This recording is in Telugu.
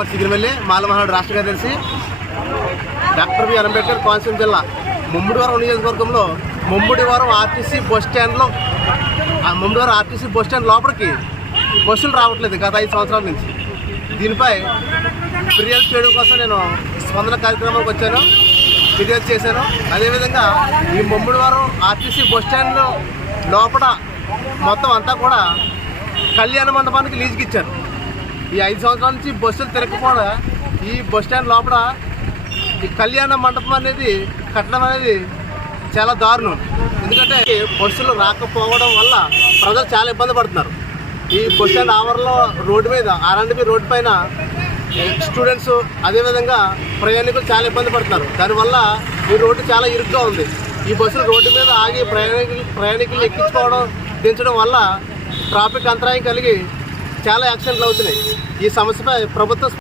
కోట సిగిరివెల్లి మాలమహానాడు రాష్ట్ర కార్యదర్శి డాక్టర్ బిఆర్ అంబేద్కర్ కోనసీమ జిల్లా ముమ్మిడివరం నియోజకవర్గంలో ముమ్మిడివరం ఆర్టీసీ బస్ స్టాండ్ లోపలికి బస్సులు రావట్లేదు గత 5 సంవత్సరాల నుంచి. దీనిపై ఫిర్యాదు చేయడం కోసం నేను స్పందన కార్యక్రమానికి వచ్చాను, ఫిర్యాదు చేశాను. అదేవిధంగా ఈ ముమ్మిడివరం ఆర్టీసీ బస్ స్టాండ్ లోపల మొత్తం అంతా కూడా కళ్యాణ మండపానికి లీజుకి ఇచ్చారు. ఈ 5 సంవత్సరాల నుంచి బస్సులు తిరగకపోవడం, ఈ బస్ స్టాండ్ లోపల ఈ కళ్యాణ మండపం అనేది కట్టడం అనేది చాలా దారుణం. ఎందుకంటే బస్సులు రాకపోవడం వల్ల ప్రజలు చాలా ఇబ్బంది పడుతున్నారు. ఈ బస్ స్టాండ్ ఆవరణలో రోడ్డు మీద R&B రోడ్డు పైన స్టూడెంట్స్ అదేవిధంగా ప్రయాణికులు చాలా ఇబ్బంది పడుతున్నారు. దానివల్ల ఈ రోడ్డు చాలా ఇరుగ్గా ఉంది. ఈ బస్సులు రోడ్డు మీద ఆగి ప్రయాణికులు ఎక్కించుకోవడం దించడం వల్ల ట్రాఫిక్ అంతరాయం కలిగి చాలా యాక్సిడెంట్లు అవుతున్నాయి. ఈ సమస్యపై ప్రభుత్వం